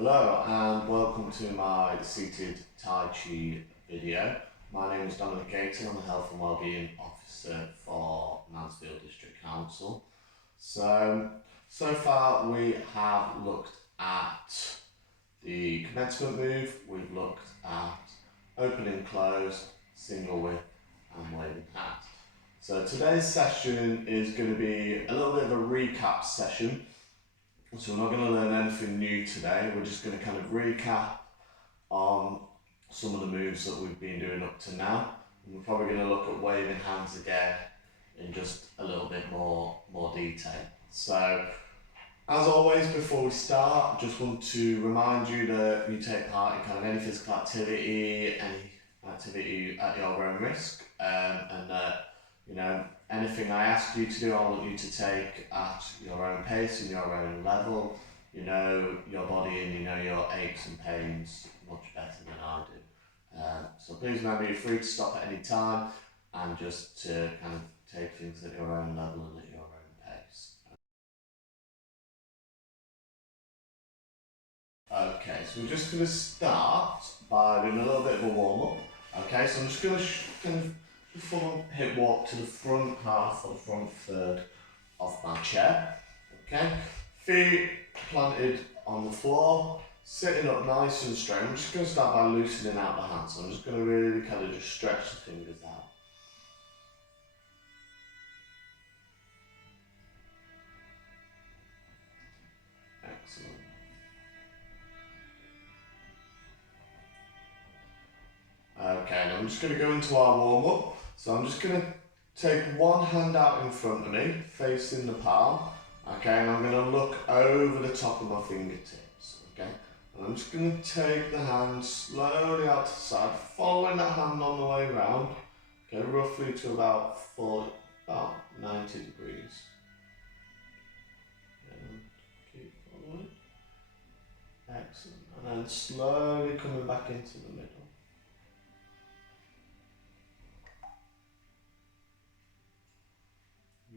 Hello and welcome to my seated Tai Chi video. My name is Dominic. I'm the Health and Wellbeing Officer for Mansfield District Council. So far we have looked at the commencement move, we've looked at open and close, single whip and waving hat. So today's session is going to be a little bit of a recap session. So we're not going to learn anything new today, we're just going to kind of recap on some of the moves that we've been doing up to now. And we're probably going to look at waving hands again in just a little bit more detail. So, as always, before we start, I just want to remind you that you take part in kind of any physical activity, any activity at your own risk, and that, you know, anything I ask you to do, I want you to take at your own pace and your own level. You know your body and you know your aches and pains much better than I do. So please remember you're free to stop at any time and just to kind of take things at your own level and at your own pace. Okay, so we're just going to start by doing a little bit of a warm-up. Okay, so I'm just going to kind of full hip walk to the front half or the front third of my chair. Okay, feet planted on the floor, sitting up nice and straight. I'm just going to start by loosening out the hands. So I'm just going to really kind of just stretch the fingers out. Excellent. Okay, now I'm just going to go into our warm-up. So I'm just going to take one hand out in front of me, facing the palm. Okay, and I'm going to look over the top of my fingertips. Okay, and I'm just going to take the hand slowly out to the side, following that hand on the way round. Okay, roughly to about 90 degrees. And keep following. Excellent. And then slowly coming back into the middle.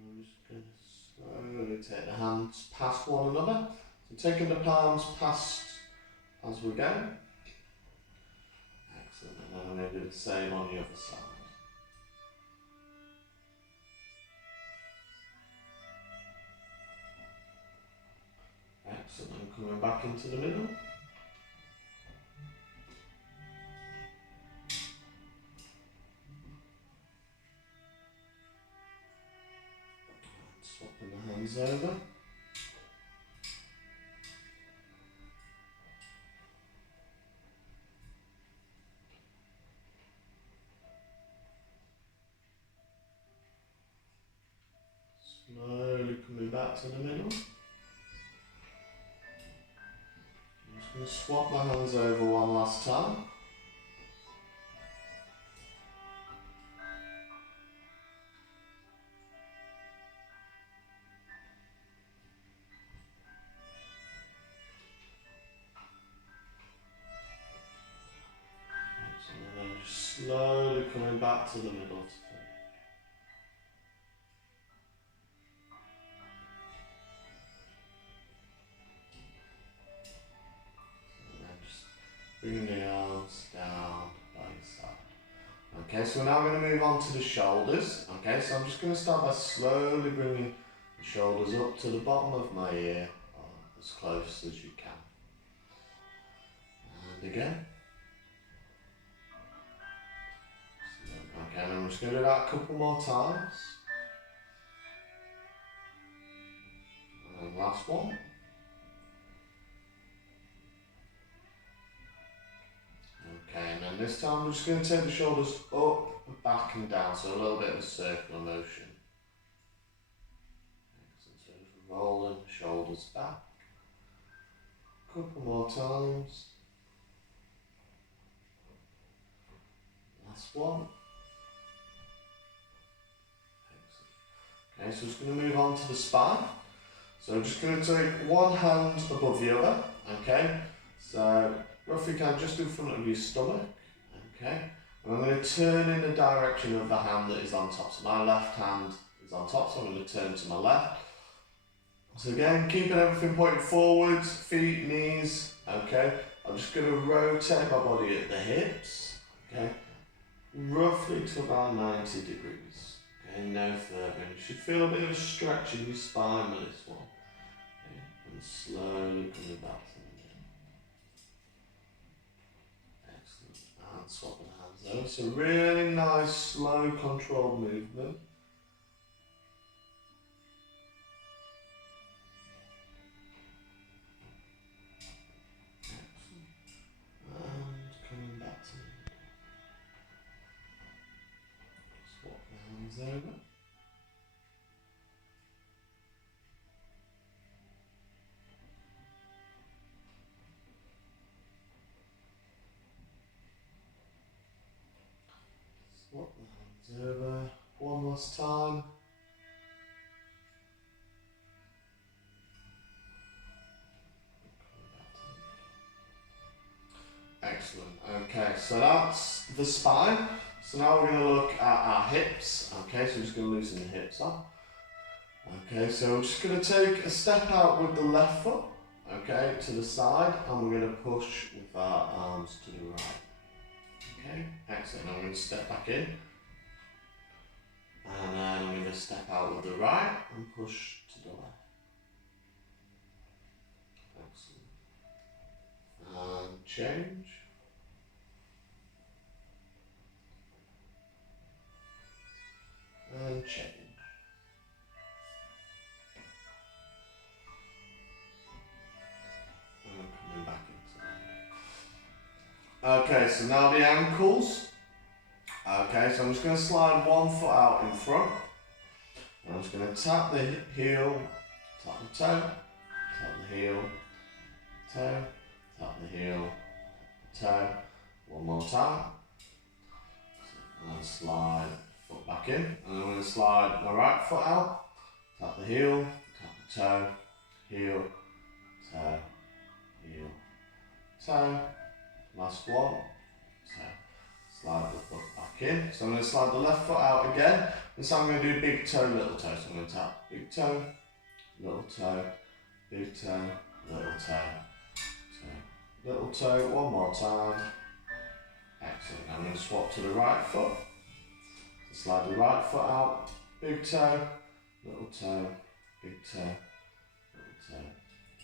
I'm just going to slowly take the hands past one another. So taking the palms past as we go. Excellent. And then I'm going to do the same on the other side. Excellent. And coming back into the middle. Swapping the hands over. Slowly coming back to the middle. I'm just going to swap my hands over one last time. And then just slowly coming back to the middle. Bring the arms down by your side. Okay, so we're now going to move on to the shoulders. Okay, so I'm just going to start by slowly bringing the shoulders up to the bottom of my ear, as close as you can. And again. Okay, and I'm just going to do that a couple more times. And last one. Okay, and then this time I'm just going to take the shoulders up and back and down, so a little bit of a circular motion. Excellent, so just rolling the shoulders back. A couple more times. Last one. Excellent. Okay, so just going to move on to the spine. So I'm just going to take one hand above the other, okay? So roughly kind of just in front of your stomach, okay? And I'm going to turn in the direction of the hand that is on top. So my left hand is on top, so I'm going to turn to my left. So again, keeping everything pointing forwards, feet, knees, okay. I'm just going to rotate my body at the hips, okay, roughly to about 90 degrees, okay, no further. And you should feel a bit of a stretch in your spine with this one, okay, and slowly coming back to the middle. Excellent, and swap the hands over. So really nice, slow, controlled movement. And coming back to the middle. Swap the hands over. Swap the hands over. One last time. Excellent. Okay, so that's the spine. So now we're going to look at our hips. Okay, so we're just going to loosen the hips up. Okay, so we're just going to take a step out with the left foot, okay, to the side, and we're going to push with our arms to the right. Okay, excellent. Now we're going to step back in. And then I'm going to step out with the right and push to the left. Excellent. And change. And change. And coming back into that. Okay, so now the ankles. Okay, so I'm just going to slide one foot out in front. And I'm just going to tap the heel, tap the toe, tap the heel, toe, tap the heel, toe. One more time. And slide the foot back in. And I'm going to slide my right foot out, tap the heel, tap the toe, heel, toe, heel, toe. Last one, toe. Slide the foot back in. So I'm going to slide the left foot out again. This time I'm going to do big toe, little toe. So I'm going to tap big toe, little toe, big toe, little toe, toe, little toe. One more time. Excellent. Now I'm going to swap to the right foot. So slide the right foot out, big toe, little toe, big toe, little toe,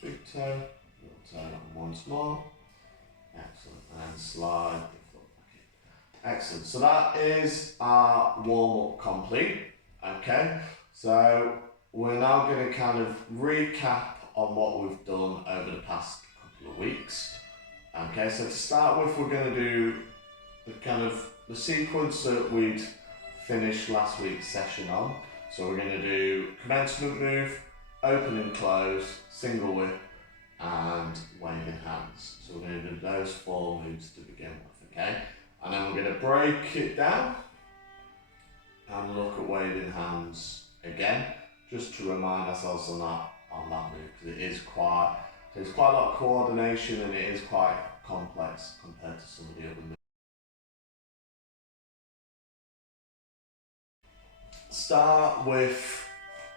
big toe, little toe. And once more. Excellent. And slide the foot back in. Excellent. So that is our warm-up complete. Okay. So we're now going to kind of recap on what we've done over the past couple of weeks. Okay. So to start with, we're going to do the sequence that we'd finished last week's session on. So we're going to do commencement move, open and close, single whip, and waving hands. So we're going to do those 4 moves to begin with, okay? And then we're going to break it down and look at waving hands again, just to remind ourselves on that move, because there's quite a lot of coordination and it is quite complex compared to some of the other moves. Start with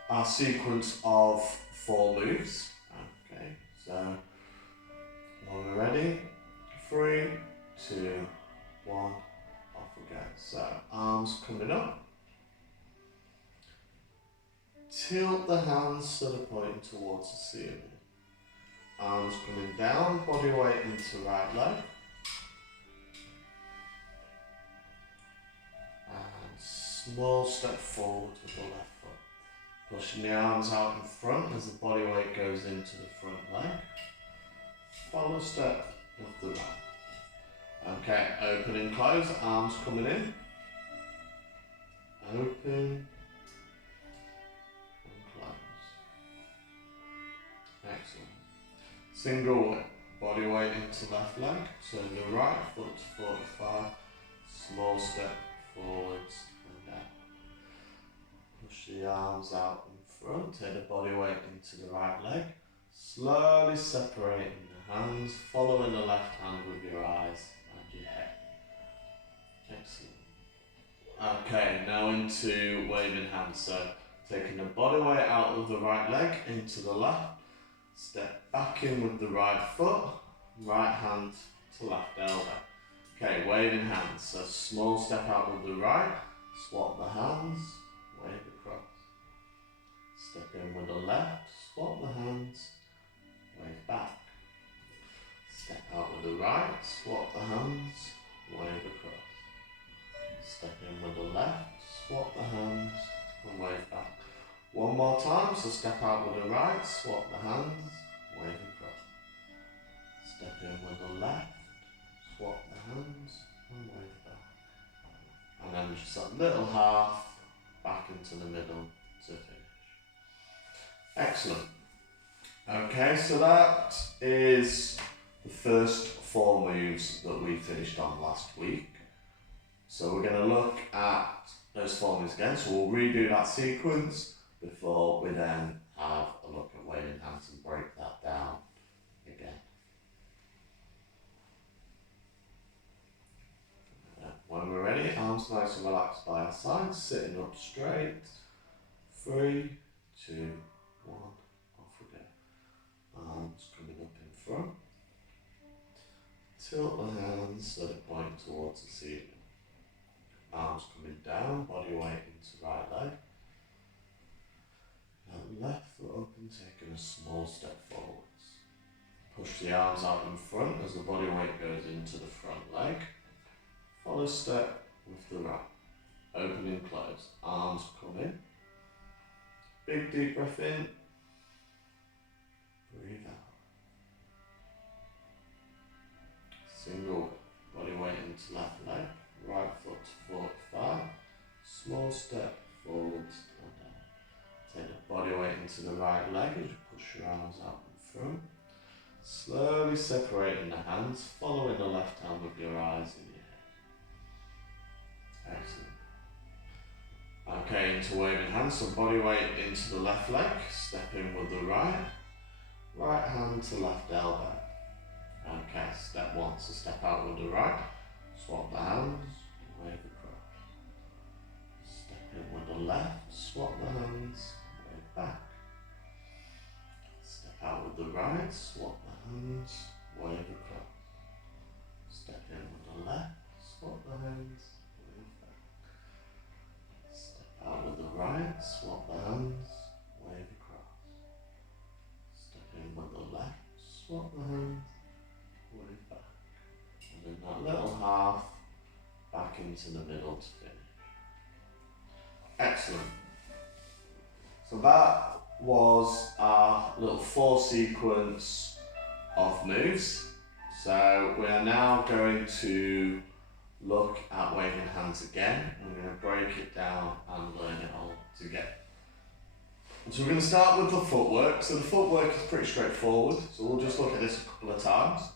our sequence of 4 moves. Okay, so when we're ready, 3, 2, 1, off we go. So arms coming up. Tilt the hands so they're pointing towards the ceiling. Arms coming down, body weight into right leg. Small step forward with the left foot. Pushing the arms out in front as the body weight goes into the front leg. Follow step with the right. Okay, open and close, arms coming in. Open and close. Excellent. Single whip, body weight into left leg. So the right foot to 45. Small step forwards. Push the arms out in front, take the body weight into the right leg. Slowly separating the hands, following the left hand with your eyes and your head. Excellent. Okay, now into waving hands. So Taking the body weight out of the right leg into the left. Step back in with the right foot. Right hand to left elbow. Okay, waving hands. So small step out with the right. Swap the hands. Wave across. Step in with the left. Swap the hands. Wave back. Step out with the right. Swap the hands. Wave across. Step in with the left. Swap the hands. And wave back. One more time, so step out with the right, swap the hands, wave across. Step in with the left, swap the hands, and wave back. And then just a little half, back into the middle to finish. Excellent. Okay, so that is the first 4 moves that we finished on last week. So we're going to look at those 4 moves again, so we'll redo that sequence before we then have a look at waving hands and break that down again. When we're ready, arms nice and relaxed by our sides, sitting up straight. 3, 2, 1, off we go. Arms coming up in front. Tilt the hands so they point towards the ceiling. Arms coming down, body weight into right leg. And left foot up and taking a small step forwards. Push the arms out in front as the body weight goes into the front leg. Follow step with the right. Open and close. Arms come in. Big deep breath in. Breathe out. Single body weight into left leg. Right foot to 45. Small step forwards and down. Take the body weight into the right leg as you push your arms out in front. Slowly separating the hands, following the left hand with your eyes in your head. Excellent. Okay, into waving hands, so body weight into the left leg, step in with the right. Right hand to left elbow. Okay, step 1, so step out with the right. Swap the hands, wave across. Step in with the left, swap the hands, wave back. Step out with the right, swap the hands, wave across. Step in with the left, swap the hands, wave back. Step out with the right, swap the hands, wave across. Step in with the left, swap the hands, wave back. And then that little half back into the middle to finish. Excellent. So that was our little 4 sequence of moves. So we are now going to look at waving hands again. We're going to break it down and learn it all together. So we're going to start with the footwork. So the footwork is pretty straightforward. So we'll just look at this a couple of times.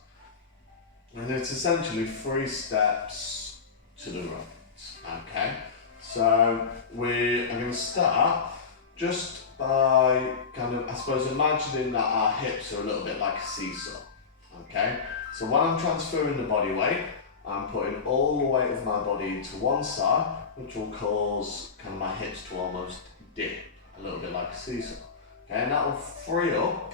And it's essentially 3 steps to the right. Okay. So we are going to start just by kind of, I suppose, imagining that our hips are a little bit like a seesaw. Okay. So when I'm transferring the body weight, I'm putting all the weight of my body into one side, which will cause kind of my hips to almost dip, a little bit like a seesaw. Okay, and that will free up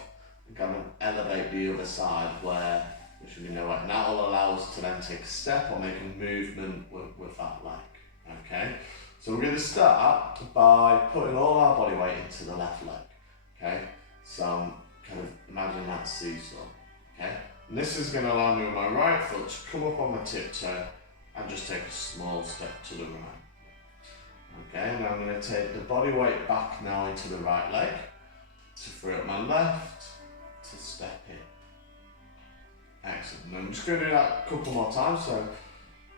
and kind of elevate the other side where there should be no weight. And that will allow us to then take a step or make a movement with that leg. Okay, so we're going to start by putting all our body weight into the left leg. Okay, so I'm kind of imagine that seesaw. Okay. And this is going to allow me with my right foot to come up on my tiptoe and just take a small step to the right. Okay, and I'm going to take the body weight back now into the right leg to free up my left to step in. Excellent. And I'm just going to do that a couple more times. So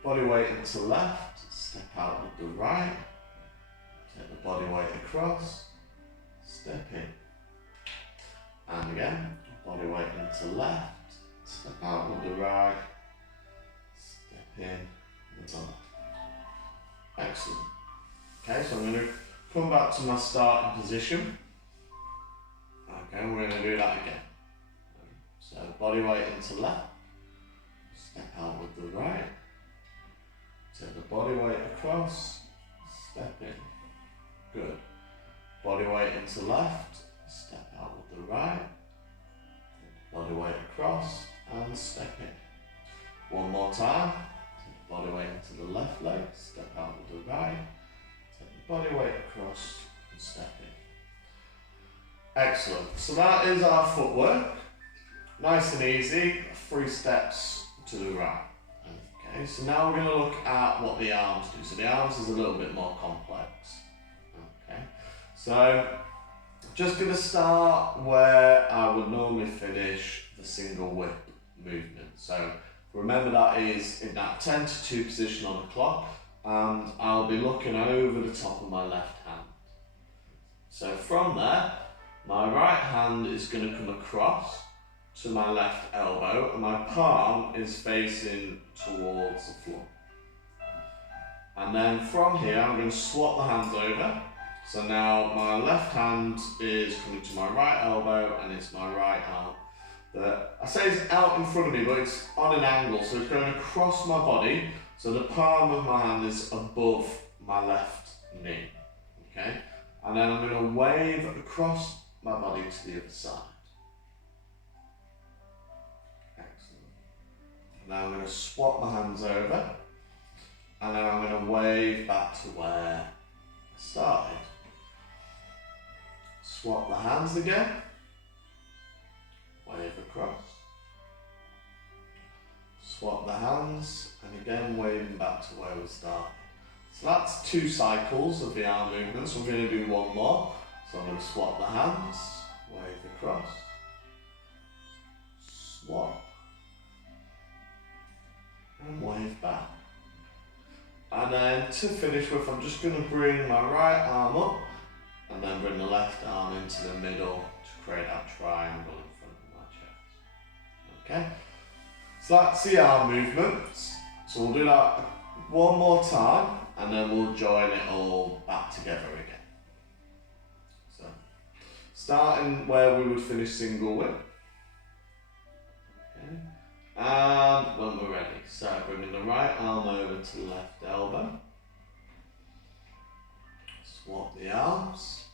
body weight into left, step out with the right, take the body weight across, step in. And again, body weight into left. Step out with the right, step in with the left. Excellent. Okay, so I'm going to come back to my starting position. Okay, we're going to do that again. So body weight into left, step out with the right, take the body weight across, step in. Good. body weight into left, step out with the right, body weight across and step in. One more time, take the body weight into the left leg, step out with the right, take the body weight across and step in. Excellent, so that is our footwork. Nice and easy, 3 steps to the right. Okay, so now we're going to look at what the arms do. So the arms is a little bit more complex. Okay, so just going to start where I would normally finish the single whip movement. So remember that is in that 10 to 2 position on the clock, and I'll be looking over the top of my left hand. So from there, my right hand is going to come across to my left elbow and my palm is facing towards the floor. And then from here I'm going to swap the hands over. So now my left hand is coming to my right elbow and it's my right arm. I say it's out in front of me, but it's on an angle, so it's going across my body. So the palm of my hand is above my left knee. Okay? And then I'm going to wave across my body to the other side. Now I'm going to swap my hands over and then I'm going to wave back to where I started. Swap the hands again, wave across. Swap the hands and again waving back to where we started. So that's 2 cycles of the arm movements. We're going to do one more. So I'm going to swap the hands, wave across, swap, and wave back. And then to finish with, I'm just going to bring my right arm up and then bring the left arm into the middle to create that triangle in front of my chest. Okay, so that's the arm movements. So we'll do that one more time and then we'll join it all back together again. So starting where we would finish single whip. Okay. And when we're ready, so bringing the right arm over to the left elbow, swap the arms,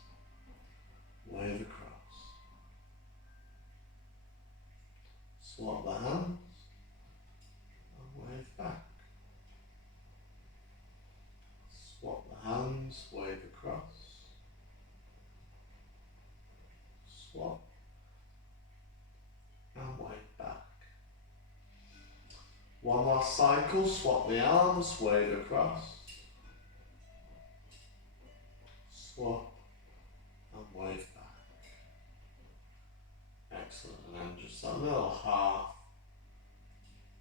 wave across, swap the hands, and wave back, swap the hands, wave across, swap, and wave back. One last cycle, swap the arms, wave across, swap and wave back. Excellent, and then just a little half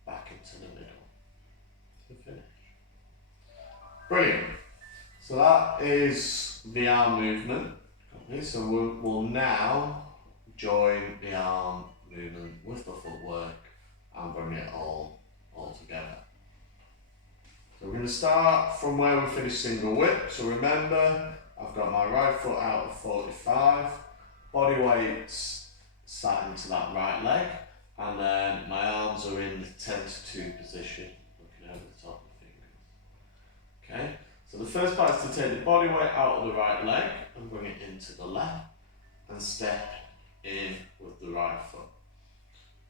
back into the middle to finish. Brilliant. So that is the arm movement. Okay, so we'll now join the arm movement with the footwork and bring it all together. So we're going to start from where we finished single whip. So remember, I've got my right foot out of 45, body weights sat into that right leg, and then my arms are in the 10 to 2 position, looking over the top of the fingers. Okay, so the first part is to take the body weight out of the right leg and bring it into the left and step in with the right foot.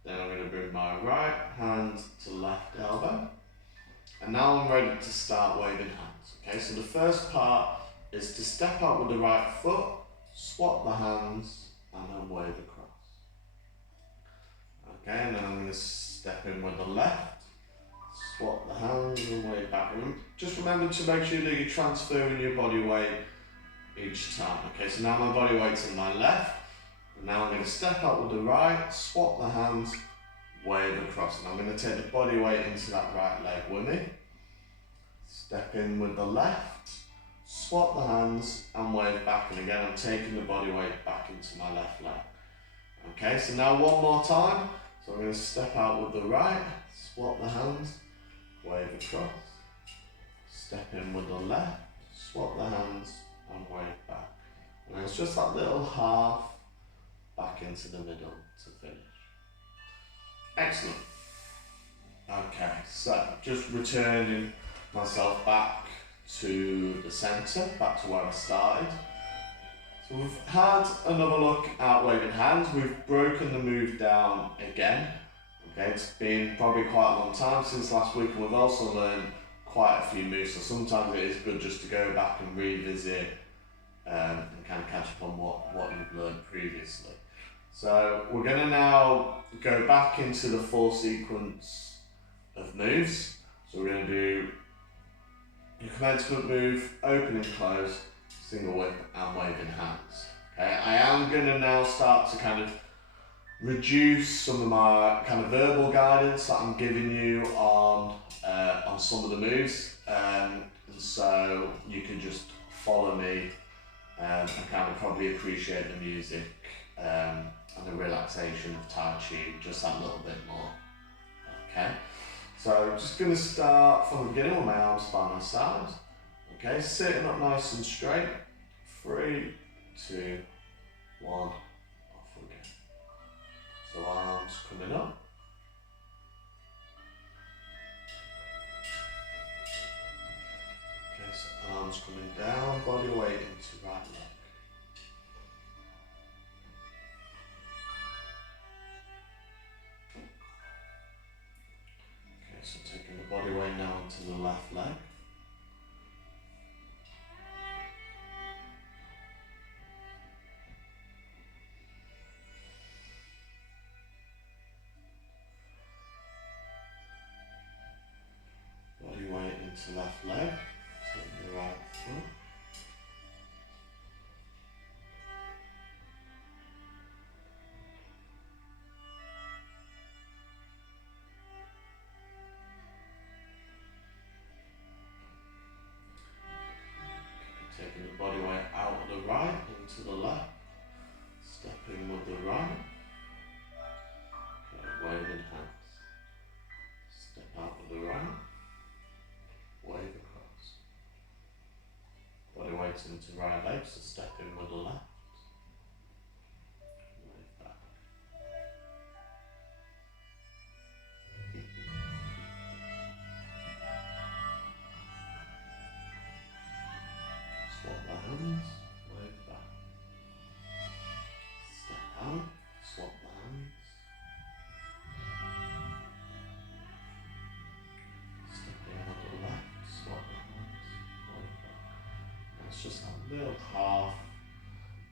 Then I'm going to bring my right hand to left elbow. And now I'm ready to start waving hands. Okay, so the first part is to step out with the right foot, swap the hands, and then wave across. Okay, and then I'm going to step in with the left, swap the hands and wave back. And just remember to make sure that you're transferring your body weight each time. Okay, so now my body weight's in my left. And now I'm going to step out with the right, swap the hands, wave across. And I'm going to take the body weight into that right leg with me. Step in with the left, swap the hands and wave back. And again, I'm taking the body weight back into my left leg. Okay, so now one more time. So I'm going to step out with the right, swap the hands, wave across. Step in with the left, swap the hands and wave back. And it's just that little half back into the middle to finish. Excellent. Okay, so just returning myself back to the centre, back to where I started. So we've had another look at waving hands. We've broken the move down again. Okay, it's been probably quite a long time since last week, and we've also learned quite a few moves, so sometimes it is good just to go back and revisit and kind of catch up on what you've learned previously. So we're going to now go back into the full sequence of moves. So we're going to do your commencement move, open and close, single whip and waving hands. Okay, I am going to now start to kind of reduce some of my kind of verbal guidance that I'm giving you on some of the moves, and so you can just follow me and kind of probably appreciate the music and the relaxation of Tai Chi just that little bit more. Okay, so I'm just going to start from the beginning with my arms by my side. Okay, sitting up nice and straight. 3, 2, 1, off we go. So arms coming up. Okay, so arms coming down, body weight into right leg. Okay, so taking the body weight now into the left leg. Body weight into left leg, taking the right foot. Taking the body weight out of the right into the left, stepping with the right. Okay, waving hands. Step out with the right, wave across. Body weight into right leg, so step in with the left, wave back. Swap the hands, wave back. Step out, swap the hands. Step in with the left, swap the hands, wave back. And it's just that little half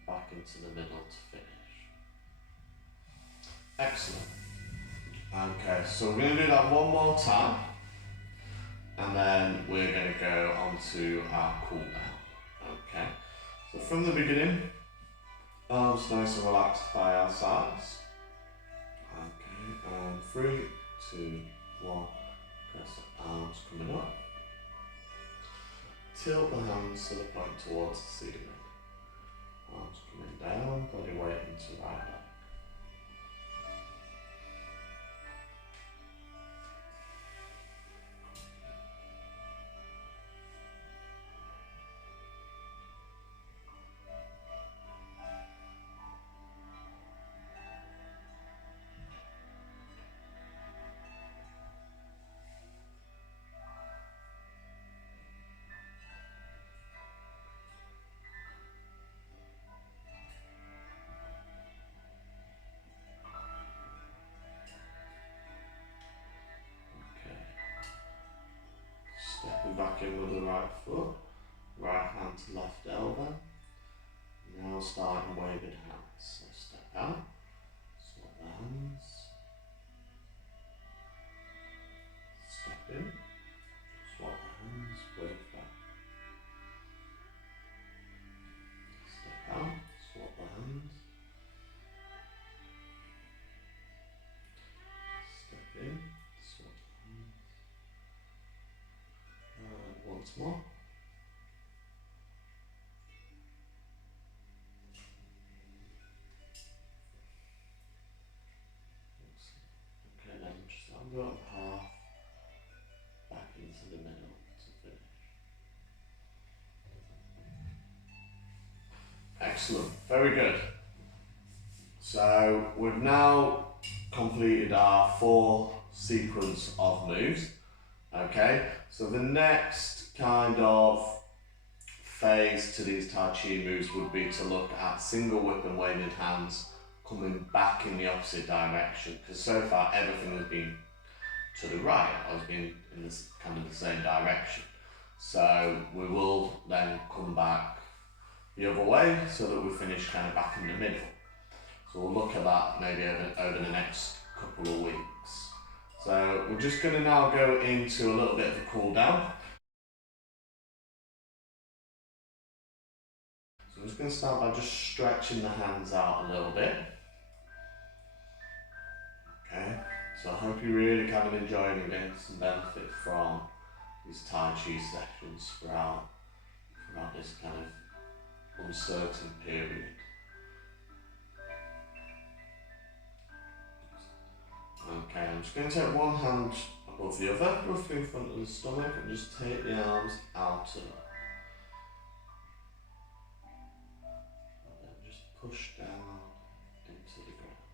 back into the middle to finish. Excellent. Okay, so we're going to do that one more time, and then we're going to go on to our cool down. Okay, so from the beginning, arms nice and relaxed by our sides. Okay, and 3, 2, 1, press the arms coming up. Tilt the hands to the point towards the ceiling. Arms coming down, body weight into right leg. Stepping back in with the right foot, right hand to left elbow. Now starting waving hands. So step out, swap the hands, step in, swap the hands, wave back. Step out, swap the hands, step in, swap the hands. And once more. Okay, then just under up half, back into the middle to finish. Excellent, very good. So we've now completed our 4 sequence of moves. Okay, so the next kind of phase to these Tai Chi moves would be to look at single whip and weighted hands coming back in the opposite direction, because so far everything has been to the right, has been in this kind of the same direction. So we will then come back the other way so that we finish kind of back in the middle. So we'll look at that maybe over the next couple of weeks. So we're just going to now go into a little bit of a cool down. So I'm just going to start by just stretching the hands out a little bit. Okay, so I hope you're really kind of enjoying and getting some benefit from these Tai Chi sessions throughout this kind of uncertain period. Okay, I'm just going to take one hand above the other, roughly in front of the stomach, and just take the arms out of it. And then just push down into the ground.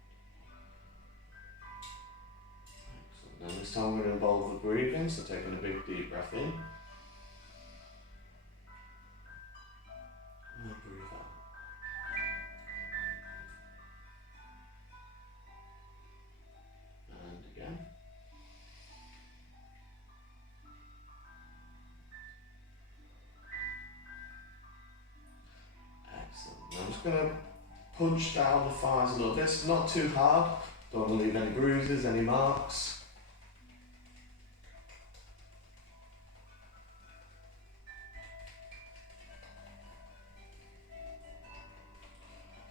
Excellent. Now this time we're going to involve the breathing, so taking a big deep breath in. And breathe out. And again. Excellent. Now I'm just going to punch down the thighs a little bit. It's not too hard. Don't want to leave any bruises, any marks.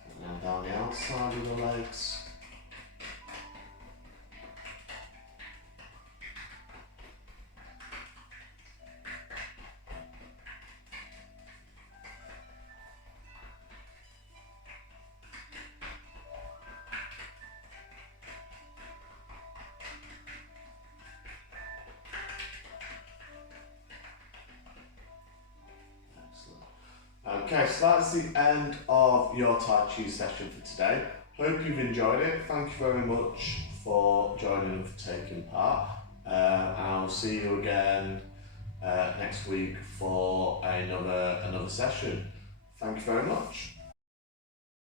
And now down the outside of the legs. Okay, so that's the end of your Tai Chi session for today. Hope you've enjoyed it. Thank you very much for joining and for taking part. I'll see you again next week for another session. Thank you very much.